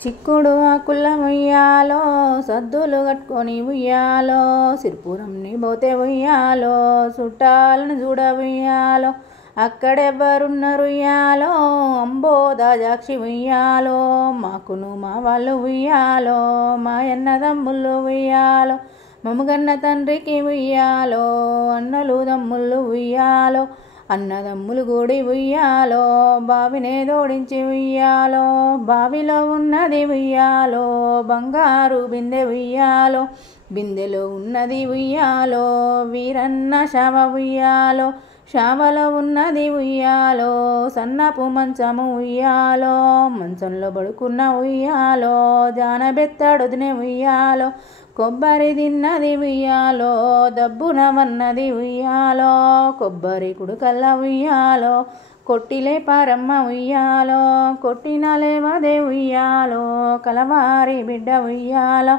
చిక్కుడు ఆకుల ఉయ్యాలో సద్దులు కట్టుకొని ఉయ్యాలో సిరిపురంని పోతే ఉయ్యాలో చుట్టాలను చూడ ఉయ్యాలో అక్కడెవ్వరున్నారు ఉయ్యాలో అంబో దాజాక్షి ఉయ్యాలో మాకును మా వాళ్ళు ఉయ్యాలో మా అన్నదమ్ముళ్ళు ఉయ్యాలో మమ్మగన్న తండ్రికి ఉయ్యాలో అన్నలు తమ్ముళ్ళు ఉయ్యాలో అన్నదమ్ములు గుడి ఉయ్యాలో బావినే దోడించి ఉయ్యాలో బావిలో ఉన్నది ఉయ్యాలో బంగారు బిందె ఉయ్యాలో బిందెలో ఉన్నది ఉయ్యాలో వీరన్న శవ ఉయ్యాలో శవలో ఉన్నది ఉయ్యాలో సన్నపు మంచము ఉయ్యాలో మంచంలో పడుకున్న ఉయ్యాలో జానబెత్తడొదినే ఉయ్యాలో కొబ్బరి తిన్నది ఉయ్యాలో దబ్బున వన్నది ఉయ్యాలో కొబ్బరి కుడుకల్ల ఉయ్యాలో కొట్టిలే పారమ్మ ఉయ్యాలో కొట్టిన లేవదే ఉయ్యాలో కలవారి బిడ్డ ఉయ్యాలో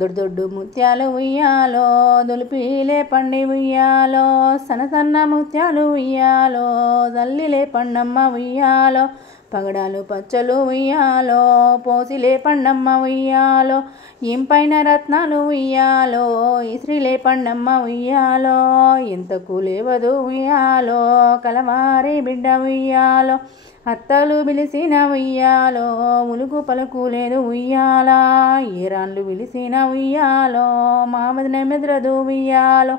దొడ్డు ముత్యాలు ఉయ్యాలో దులిపిలే పండి ఉయ్యాలో సన్న ముత్యాలు ఉయ్యాలో జల్లిలే పండమ్మ ఉయ్యాలో పగడాలు పచ్చలు ఉయ్యాలో పోసిలే పండమ్మ ఉయ్యాలో ఇంపైన రత్నాలు ఉయ్యాలో ఇస్రిలే పండమ్మ ఉయ్యాలో ఎంతకు లేవదు ఉయ్యాలో కలవారి బిడ్డ ఉయ్యాలో అత్తలు పిలిసిన ఉయ్యాలో ఉలుకు పలుకు లేదు ఉయ్యాలా ఏరాన్లు పిలిచిన ఉయ్యాలో మామదిన మెదరదు ఉయ్యాలో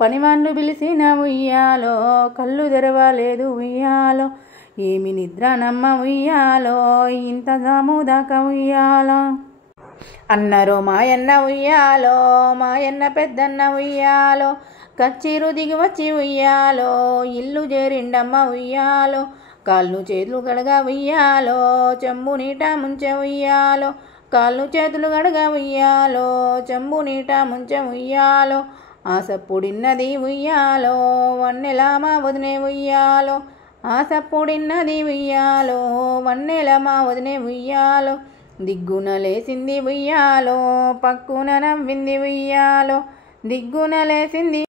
పనివాన్లు పిలిచిన ఉయ్యాలో కళ్ళు తెరవలేదు ఉయ్యాలో ఏమి నిద్రనమ్మ ఉయ్యాలో ఇంత జాముదాకా ఉయ్యాలో అన్నరో మాయన్న ఉయ్యాలో మాయన్న పెద్దన్న ఉయ్యాలో కచ్చిరు దిగి వచ్చి ఉయ్యాలో ఇల్లు చేరిండమ్మ ఉయ్యాలో కాళ్ళు చేతులు గడగ ఉయ్యాలో చెంబు నీట ముంచె ఉయ్యాలో కాళ్ళు చేతులు గడగ ఉయ్యాలో చెంబు నీట ముంచె ఉయ్యాలో ఆసప్పుడిన్నది ఉయ్యాలో వన్నెలామ వదినే ఉయ్యాలో ఆసప్పుడిన్నది ఉయ్యాలో వన్నెలమ వదినే ఉయ్యాలో దిగ్గున లేసింది ఉయ్యాలో పక్కున నవ్వింది ఉయ్యాలో దిగ్గున లేసింది